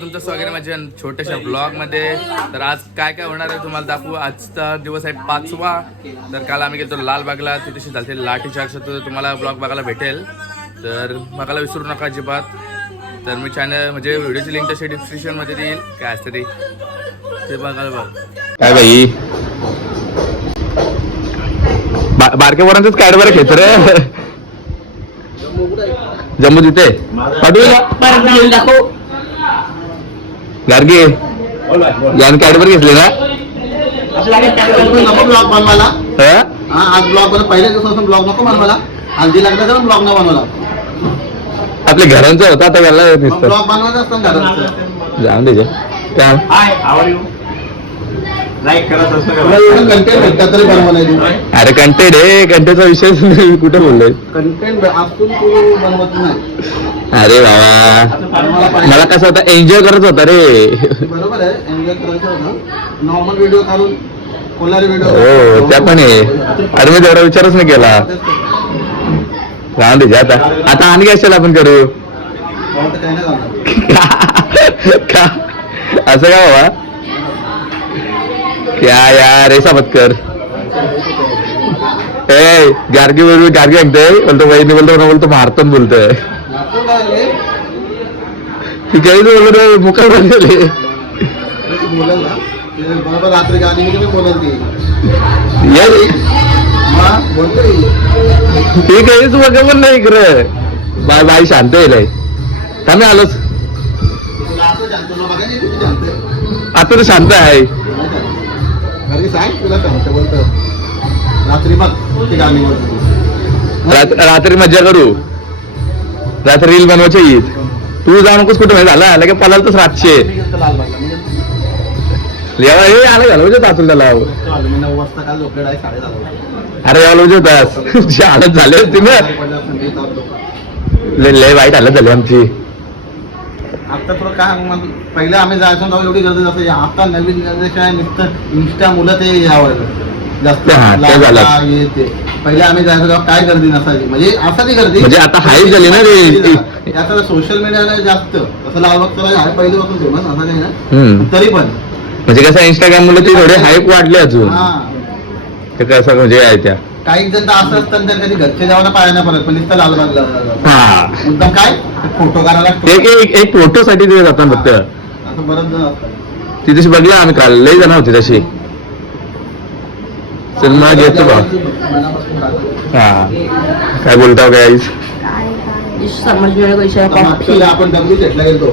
तुमचं स्वागत आहे माझ्या छोट्याशा ब्लॉगमध्ये तर आज काय काय होणार आहे तुम्हाला दाखवू. आजचा दिवस आहे पाचवा. तर काल आम्ही गेलो लालबागला. तिथे झाले लाठी चार्ज. होतं तुम्हाला ब्लॉग बघायला भेटेल. तर बघायला विसरू नका अजिबात. तर मी चॅनल म्हणजे व्हिडिओची लिंक तशी डिस्क्रिप्शनमध्ये देईल. काय असतं ते. ते बघायला बघ. काय बाई? बा- बारक्या पोरांचंच काय बरं घेत रे. जम्मू तिथे. पाठवू दाखव. गार्गे यान कॅडबर घेतले ना? नको ब्लॉग बनवायला. हा? आज ब्लॉग बनव पहिल्या दिवसापासून ब्लॉग नको बनवायला. हल्दी लागला तर ब्लॉग न बनवायला. आपल्या घरांचं होतं आता याला मग नुसतं. ब्लॉग बनवायचं असतं ना जाऊन द्यायचे काय? कंटेंट भेटतात तरी बनवायला अरे कंटेंट आहे कंटेंटचा विषयच नाही कुठे बोललोय कंटेंट आपण तू बनवत नाही. अरे बाबा. मला कसं होतं एन्जॉय करत होता रे. बरोबर आहे एन्जॉय करायचं होतं. नॉर्मल व्हिडिओ काढून कोलारी व्हिडिओ हो त्या पण आहे. अरे मी तेवढा विचारच नाही केला. राहून दे आता. आता आणि काय आपण करू? का? असं का बाबा? या यार ऐसा मत कर ए गार्गी बरोबर गार्गी ऐकतोय बोलतो वहिनी बोलतो ना बोलतो मारतोन बोलतोय. नाटक काय रे? ती काही बोलतो मुखात बोलले तू ना ते मग काहीच बघ पण नाही इकडं. बाय बाई शांत येईल थांबे आलोच. आता तर शांत आहे. सांग तुला रात्री बघ ती मज्जा करू. रात्री रील बनवायची ईद. तू जा नकोस कुठे माहिती झाला लगे पलाल तर म्हणजे हे आलं झालं म्हणजे तातून त्याला. अरे यावं म्हणजे तास हालत झाली असती ना. लय वाईट हालत झाली आमची. आता तुला काय पहिले आम्ही जायचो तेव्हा एवढी गर्दी नसायची आता नवीन जनरेशन आहे नुसतं इन्स्टा मुलं ते यावर जास्त हा, ते ते. पहिले आम्ही जायचो तेव्हा काय गर्दी नसायची? म्हणजे असाची गर्दी. म्हणजे आता hype झाली ना रे. आता सोशल मीडियाला जास्त. तसं तर आहे पहिले पासून फेमस असं काही ना. तरी पण. म्हणजे कसं इंस्टाग्राम मुळे ते थोडे हाईप वाढले अजून. हा. ते कसं म्हणजे आहे त्या. काही जण तर असं असतं तर कधी घरचे जेवणा पाहायला नाही पडत पण नुसतं लालबागला हा. मुद्दाम काय? फोटो काढायला एक फोटो साठी ते जातात फक्त. असं बरंच जण असतात ती तशी बघला आम्ही काल. लय जण होती तशी. चल मग घेतो बा. हा. काय बोलताव काय पैसे मागच्या आपण दगडू शेटला गेलो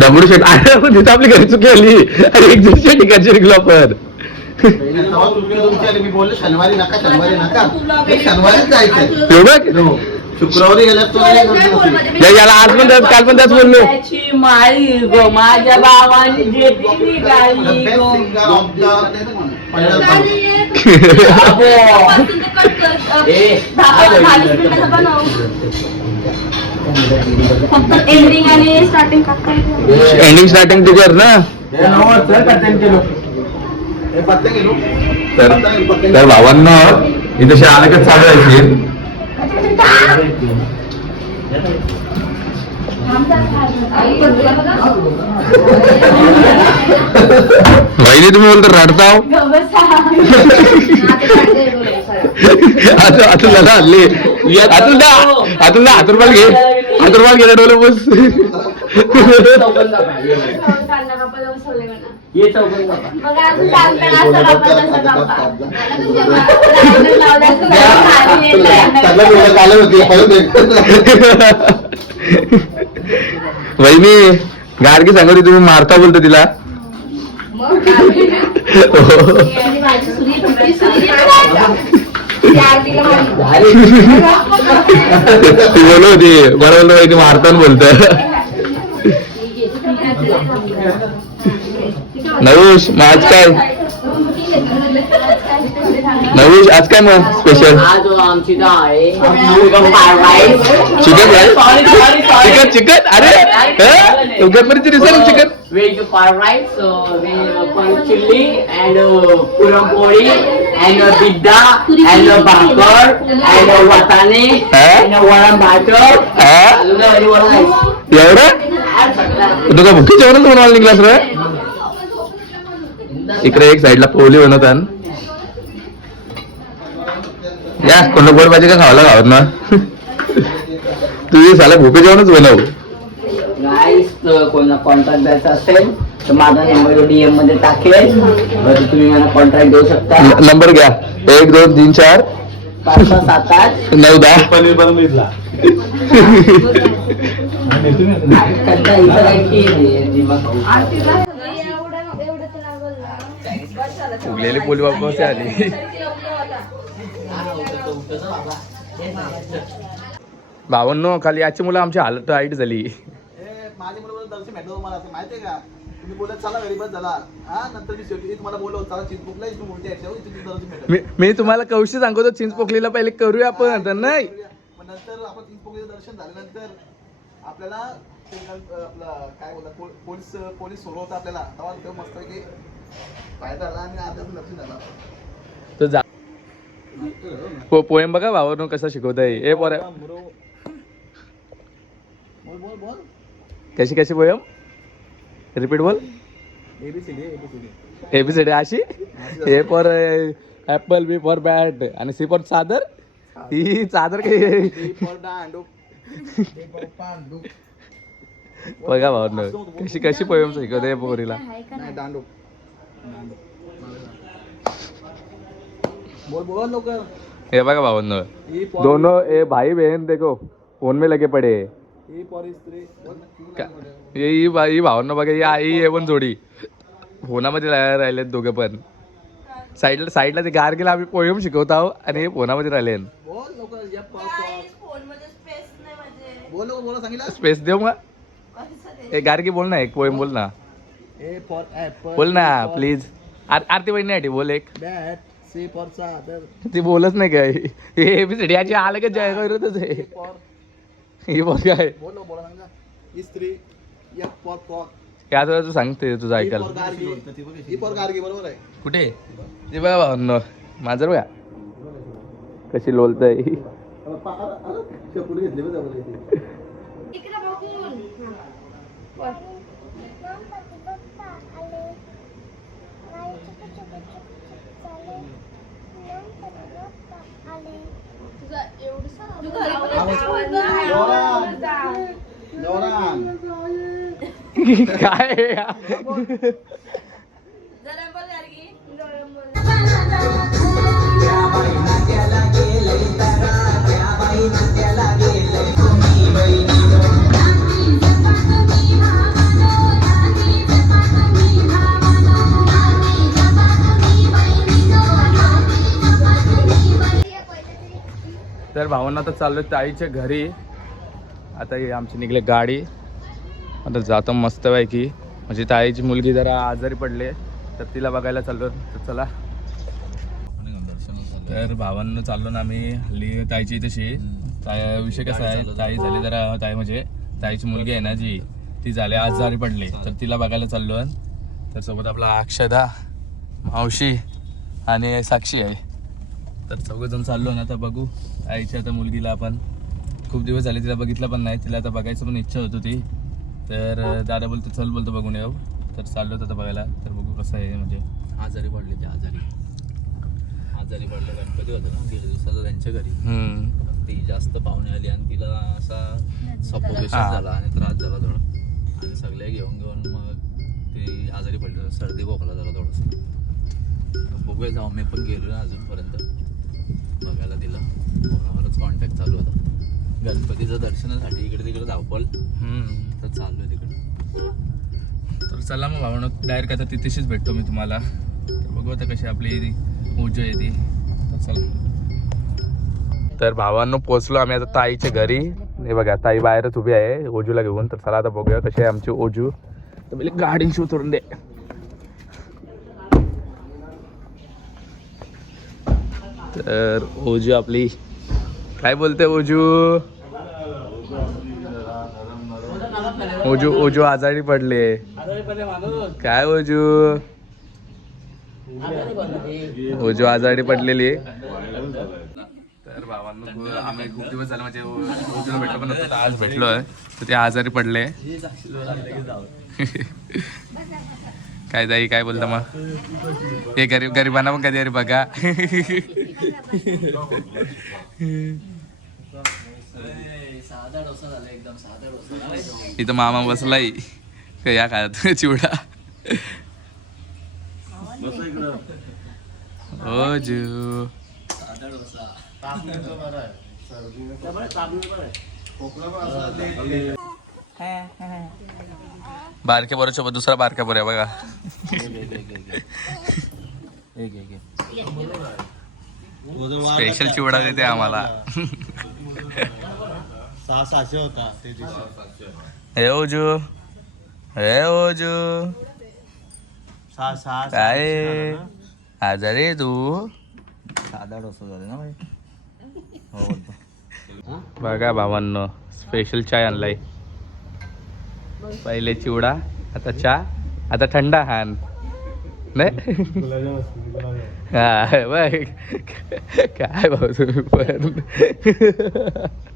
दगडू शेट. अरे तिथं आपली घरी चुकी आली. अरे एक दिवशी ठिकाणची निघलो आपण. शनिवारी नका शनिवारी नका. शनिवारीच हो. शुक्रवारी गेल्यास तो नाही गर्दी होती. या- याला आज पण त्याच काल पण त्याच बोललो. माळी गो माझ्या भावाने गाई. एंडिंग आणि स्टार्टिंग करता एंडिंग स्टार्टिंग तू कर. ना. हे. तर तर भावांना इथे शाळा चालू आहे? वहिनी तुम्ही बोलतो रडताव आता आता दादा हल्ली आतून दा आतून दा हात ये चौकन वहिनी गाडगी सांगत होती, तुम्ही मारता बोलतो तिला. ती बोलत होती बरं बोलतो वहिनी मारताना बोलत नवूश मग आज काय नवूश आज काय मग स्पेशल आज आमची डाळ आहे fry rice. Chicken rice Sorry, sorry, sorry. Chicken chicken अरे उगतपरीची दिसेल chicken Veg fried rice, uh, veg chili, and uh, puranpoli, and uh, bidda, and uh, bakar, and uh, watane, Huh? and uh, waran batter. Huh? अजून काय वरण आहे? एवढं तू काय भुकी जेवणच बनवायला निघलास रे इकडे एक साईडला पोहली बनवतात या कोण गोड भाजी का खावायला गावात ना? तुझी साला भुके जेवणच बनव. कोणाला कॉन्ट्रॅक्ट द्यायचा असेल तर माझा नंबर डीएममध्ये टाकेल. तुम्ही मला कॉन्ट्रॅक्ट देऊ शकता. नंबर घ्या. एक दोन तीन चार. पाच सहा सात आठ. नऊ दहा. सध्या इथं काय की दिमाग एवढं एवढं लागल ना उगलेली पोली वापस आली भावांनो खाली याची मुलं आमची हालत वाईट झाली. ए, माझी मुलं दर्शन भेटलं तुम्हाला असं माहितीये का? तुम्ही बोलत चला घरी बस झाला. हा नंतर मी शेवटी तुम्हाला बोललो चला चिंचबुकला इथून भेटलं. मी तुम्हाला कौशी सांगतो चिंचपोकलीला पहिले करूया आपण तर नाही? नंतर आपण चिंचबुकचं दर्शन झाल्यानंतर आपल्याला आपलं काय बोलतात पोलीस पोलीस सोडवता आपल्याला. तेव्हा मस्त की फायदा झाला आणि आता दर्शन झाला तर जा. पो पोएम बघा भावांनो कसा शिकवताय. ए पोरा. बोल बोल बोल कशी कशी पोयम? रिपीट बोल. A B C D A B C D A B C D अशी? A for apple B for bat आणि सी फॉर चादर? ही चादर काही फॉर दांडू. फॉर पांडू बघा भावांनो कशी कशी पोयम शिकवते पोरीला? नाही दांडू. बोल बोल लवकर. हे बघा भावांनो. दोनों ए भाई बहन देखो फोन में लगे पडे. स्त्री बोल. का- ये ही बा- ही भावांनो बघा ही आई हे पण जोडी. फोनामध्ये रा- राहिलेत दोघे पण. साईडला साईडला ते गार गेला आम्ही पोयम शिकवत आहोत आणि हे फोनामध्ये राहिले बोल लवकर या फॉर फॉर बोल लवकर बोला सांगितलं. स्पेस देऊ मग. ए गार्गी बोल ना एक पोयम बोल ना. ए फॉर ऍपल बोल ना प्लीज आर आरती बहिणी बोल एक. बॅट सी फॉर चादर ती बोलच नाही काय. हे एपिसोड याची आलं का जय करतच आहे. फॉर हे बघ काय. बोल बोला सांगा. स्त्री या फॉर हे आता तू सांगते तुझं ऐकायला. For Gargi. E for Gargi बरोबर आहे. कुठे? ते बघा भावनो माझं बघा. कशी लोलतय. अरे, पा- अरे, अरे, शेपूट घेतली बरं. इकडे बघून. हा एवढंसा तू घरी पण आवाज- आवाज जोरात. जा. जोरात. काय तर भावना तर भावांना आहेत आईच्या ताईच्या घरी. आता ही आमची निघले गाडी. आता जातो मस्तपैकी. म्हणजे ताईची मुलगी जरा आजारी पडले तर तिला बघायला चाललो तर चला. तर भावांना चाललो ना आम्ही हल्ली ताईची तशी ताई विषय कसा आहे? ताई झाली जरा ताई म्हणजे ताईची मुलगी आहे ना जी ती झाली आजारी पडली. तर तिला बघायला चाललो तर सोबत आपला अक्षदा मावशी आणि साक्षी आहे. तर चौघजण चाललो ना आता बघू. आईच्या आता मुलगीला आपण खूप दिवस झाले तिला बघितलं पण नाही. तिला आता बघायचं पण इच्छा होत होती. तर दादा बोलतो चल बोलतो बघून येऊ. तर चाललो आता बघायला. तर बघू कसं आहे म्हणजे. आजारी पडले ते आजारी. आजारी पडले गणपती होता ना दीड दिवसाचा त्यांच्या घरी. ती जास्त पाहुणे आली आणि तिला असा सपोकेशन हा. झाला आणि त्रास झाला थोडा. आणि सगळे घेऊन घेऊन मग ती आजारी पडली सर्दी खोकला झाला थोडंसं. बघूया जाऊ. मी पण गेलो ना अजूनपर्यंत. बघायला तिला. फोनवरच कॉन्टॅक्ट चालू होता. गणपतीचं दर्शनासाठी इकडे तिकडे धावपळ. आता तर तिकडे. तर चला मग भावना डायरेक्ट आता तिथेशीच भेटतो मी तुम्हाला. तर बघू आता कशी आपली पूजा आहे ती. तर चला. तर भावांनो पोचलो आम्ही आता ताईच्या घरी. हे बघा ताई बाहेरच उभी आहे ओजूला घेऊन. तर चला आता बघूया कशी आहे आमची ओजू तर मी गाडी शू करून दे. तर ओजू आपली काय बोलते ओजू ओजू ओजू आजारी पडले. काय ओजू? ओजू आजारी पडलेली. तर बाबांना आम्ही खूप दिवस झाले म्हणजे रोजूला भेटलो पण तर आज भेटलोय. तर ते आजारी पडले. काय जाई काय बोलता मग? हे गरीब गरिबांना पण कधी बघा. साधा डोसा झाला एकदम साधा डोसा इथं मामा बसलाय. या काळात चिवडा? ओ जू साधा डोसा बारक्या बरोबर दुसरा बारक्या बरोबर बघा. स्पेशल चिवडा देते आम्हाला. सहा सहाशे होता ते दिवशी. हे ओजू. हे ओजू. सहा सहा काय? आजारी तू? साधा डोसा झाला ना भाई बघा भावांनो स्पेशल चाय आणलाय. पहिले चिवडा आता चहा आता थंडा हान नाही? हा बघ. काय भाऊ तुम्ही पण.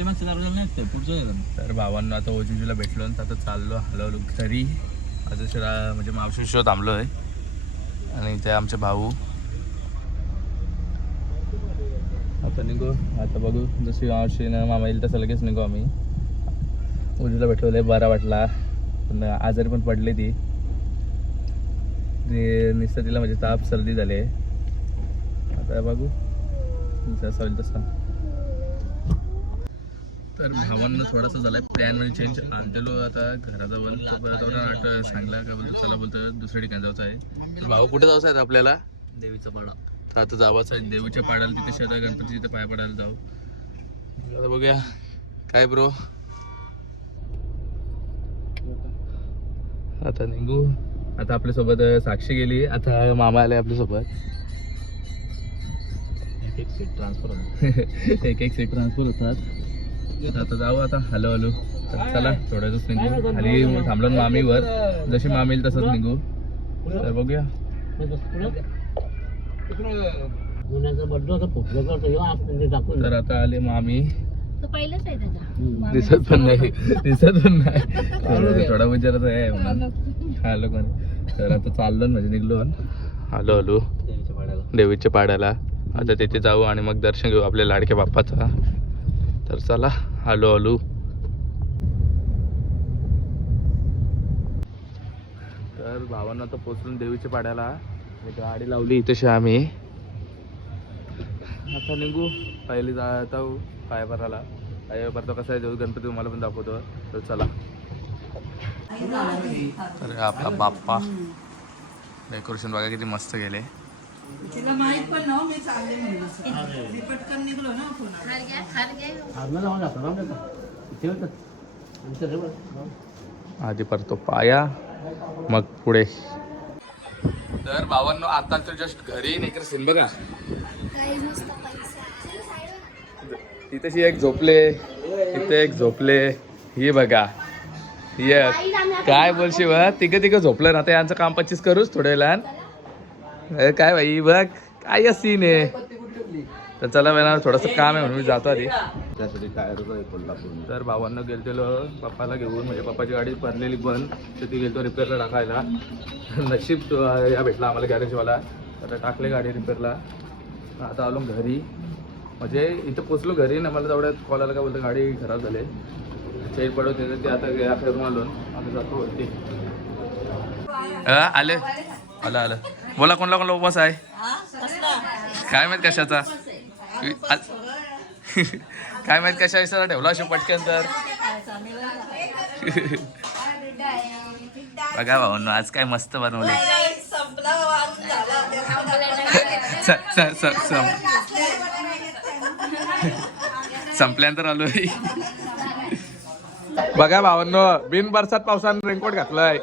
तर भावांना आता ओजूजीला भेटलो आणि आता चाललो हलवलो घरी. आता शिरा म्हणजे मावशी शो थांबलो आहे आणि ते आमचे भाऊ. आता निघू. आता बघू. जशी मावशी ना मामा येईल तसं लगेच निघू आम्ही. ओजूला भेटलो बरा वाटला. पण आजारी पण पडली ती. ते नुसतं तिला म्हणजे ताप सर्दी झाली. आता बघू. जसं होईल तसं. तर भावांना थोडासा झालाय प्लॅन म्हणजे चेंज आणलेलो आता घराजवळ आठ सांगला का बोलतो चला बोलतो दुसऱ्या ठिकाणी जायचं आहे. तर भाऊ कुठे जायचं आहे आपल्याला? देवीचं पाडा. तर आता जावंच आहे देवीच्या पाडाला तिथे शेता गणपती तिथे पाय पडायला जाऊ. आता बघूया. काय ब्रो आता निघू. आता आपल्यासोबत साक्षी गेली. आता मामा आले आपल्यासोबत. एक एक सीट ट्रान्सफर एक एक सीट ट्रान्सफर होतात. आता जाऊ आता हॅलो हॅलो तर चला थोड्या दिवस निघू. खाली थांबलो मामीवर. जशी मामी येईल तसंच निघू. तर बघूया. तर आता आले मामी. दिसत पण नाही. दिसत पण नाही. थोडं- विचारच आहे म्हणून. आलो पण तर आता चाललो ना म्हणजे निघलो. आलो आलो देवीच्या पाड्याला. आता तिथे जाऊ आणि मग दर्शन घेऊ आपल्या लाडक्या बाप्पाचा. तर चला. आलो आलो तर भावांना तर पोचून देवीच्या पाड्याला गाडी लावली इथेशी आम्ही. आता निघू. पहिली जाता पाय भरायला. तो कसा आहे देऊ गणपती तुम्हाला पण दाखवतो. तर चला. अरे आपला बाप्पा. डेकोरेशन बघा किती मस्त गेले तिला माहीत पण ना मी चालले म्हणून मी पटकन निघलो ना पुन्हा खार घ्या खार घ्या. आधी परतो पाया मग पुढे. तर भावांनो आता तर जस्ट घरी नाही सीन बघा. तिथेशी एक झोपले इथे एक झोपले. हे बघा. ये काय बोलशी व तिघं तिघं झोपलं ना आता यांचं काम पच्चीस करूच थोड्या वेळान. अरे काय भाई बघ काय सीन आहे? तर चला मला थोडंसं काम आहे म्हणून मी जातो आधी. तर भावांना गेलतेलो पप्पाला घेऊन म्हणजे पप्पाची गाडी भरलेली बंद तर ती गेलतो रिपेअरला टाकायला. नशीब या भेटला आम्हाला गॅरेजवाला तर टाकले गाडी रिपेअरला आता आलो घरी. म्हणजे इथं पोचलो घरी ना मला तेवढ्यात कॉल आला का बोलतो गाडी खराब झाली. चेक पडवते ते आता या फिरून आलो आता जातो वरती. आले. आलं आलं. बोला कोणला कोणला उपवास आहे? काय माहीत कशाचा? काय माहीत कशा विसरा ठेवला अशा पटकन तर? बघा भाऊ आज काय मस्त बनवले संपल्यानंतर आलोय. बघा भावांनो बिन बरसात पावसानं रेनकोट घातलाय.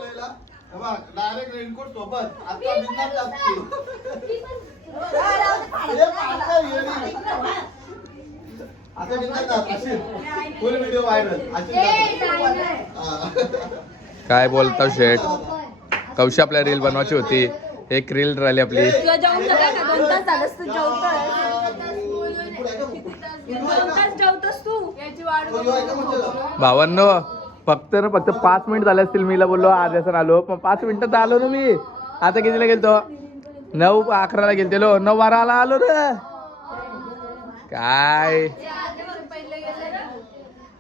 डायरेक्ट रेनकोट सोबत. आता बिझनेस लागते हे पाहता येईल. आता बिझनेस असेल फुल व्हिडिओ व्हायरल काय बोलता शेट कौशी आपल्या रील बनवायची होती. एक रील राहिली आपली. भावांनो फक्त ना फक्त पाच मिनिट झाले असतील मीला बोललो अर्ध्यासन आलो. पण पाच मिनिटात तर आलो ना मी. आता कितीला गेलतो? नऊ अकराला गेलतेलो. नऊ बाराला आलो रे काय?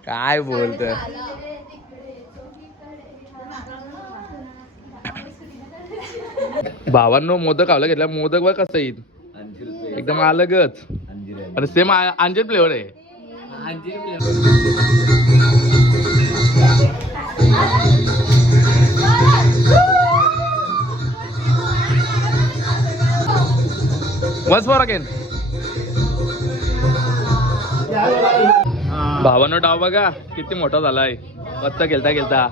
काय बोलत भावांनो मोदक आवला घेतला. मोदक वर कसं येईल. एकदम अलगच. आणि सेम अंजीर फ्लेवर आहे. वन्स फॉर अगेन भावानं डाव बघा किती मोठा झालाय. वत्ता खेळता खेळता.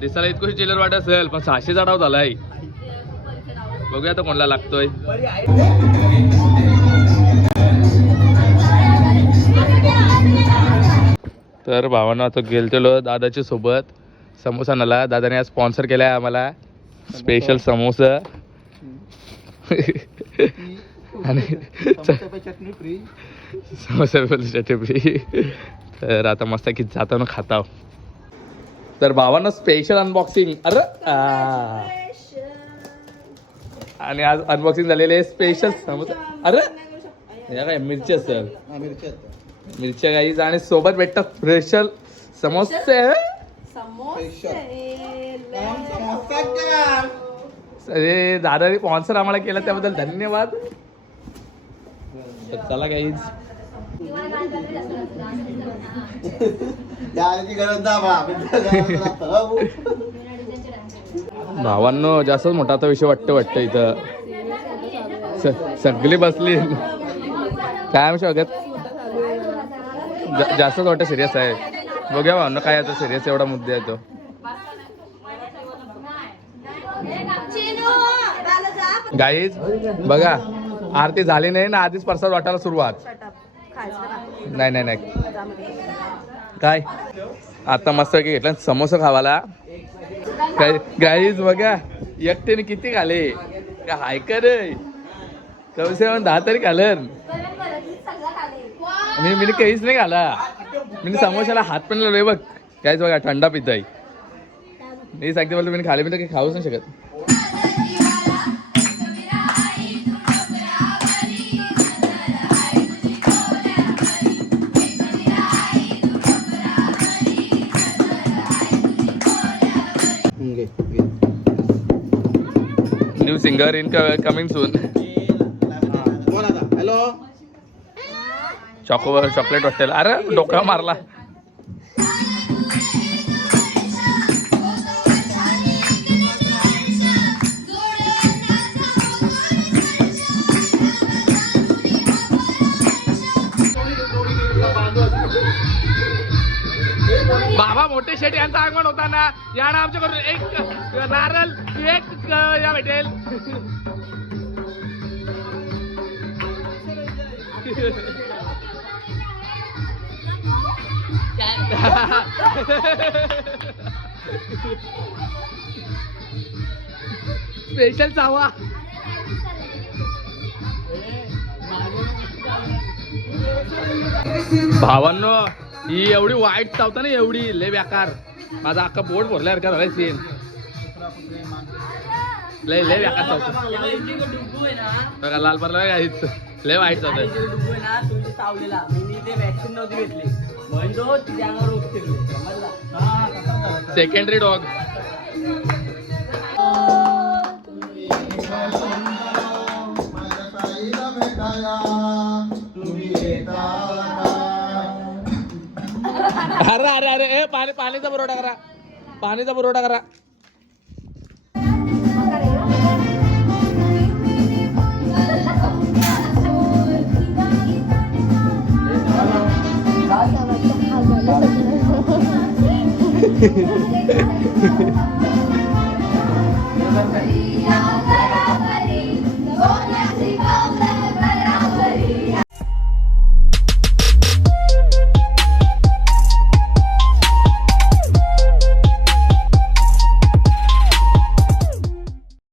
दिसायला इतकं चिलर वाटत असेल पण सहाशेचा डाव झालाय. बघूया आता कोणाला लागतोय. तर भावानं आता गेलतेलो दादाच्या सोबत. समोसा नाला. दादाने आज स्पॉन्सर केलाय आम्हाला. स्पेशल समोसा. आणि चटणी फ्री समोसा चटणी तर आता मस्त की जाताना खाताव. तर भावानं स्पेशल अनबॉक्सिंग अरे. आणि आज अनबॉक्सिंग झालेले स्पेशल समोसा. अरे या काय मिरची असेल. हा मिरची आहेत. मिरच्या गाईज आणि सोबत भेटतात स्पेशल समोसे. अरे दादाने स्पॉन्सर आम्हाला केला त्याबद्दल धन्यवाद. चला गाईज. भावांनो जास्तच मोठा आता विषय वाटतं वाटतं इथं. सगळी बसली. काय आमच्या बघत जा- जास्तच वाटतं सिरियस आहे. भाऊ भावना काय आता सिरियस एवढा मुद्दा आहे तो. गाईज बघा आरती झाली नाही ना आधीच प्रसाद वाटायला सुरुवात. नाही नाही नाही. काय? आता मस्त की घेतला समोसा खावाला. काय गाईज बघा एकट्याने किती खाले? का हाय कमसे कवसे दहा तरी खालन. मी मी काहीच नाही खाला मी समोशाला हात पण लावले बघ. काहीच बघा थंडा पिताय मी सांगते बोलतो मी खाले मी तर काही खाऊच नाही शकत. New singer in coming soon choco chocolate वाटेल अरे डोका मारला. बाबा मोठे शेट यांचा आगमन होताना यानं आमच्याकडून एक नारळ एक या भेटेल. स्पेशल चावा. भावांनो ही एवढी वाईट चावता ना एवढी लय बेकार. माझा अख्खा बोट भरल्यासारखा झालाय सीन लय लय बेकार चावतो. बघा लाल पडला लय वाईट चावतंय. Secondary dog? अरे अरे अरे ए पाणी पाणीचा पुरवठा करा. पाणीचा पुरवठा करा. なんかいい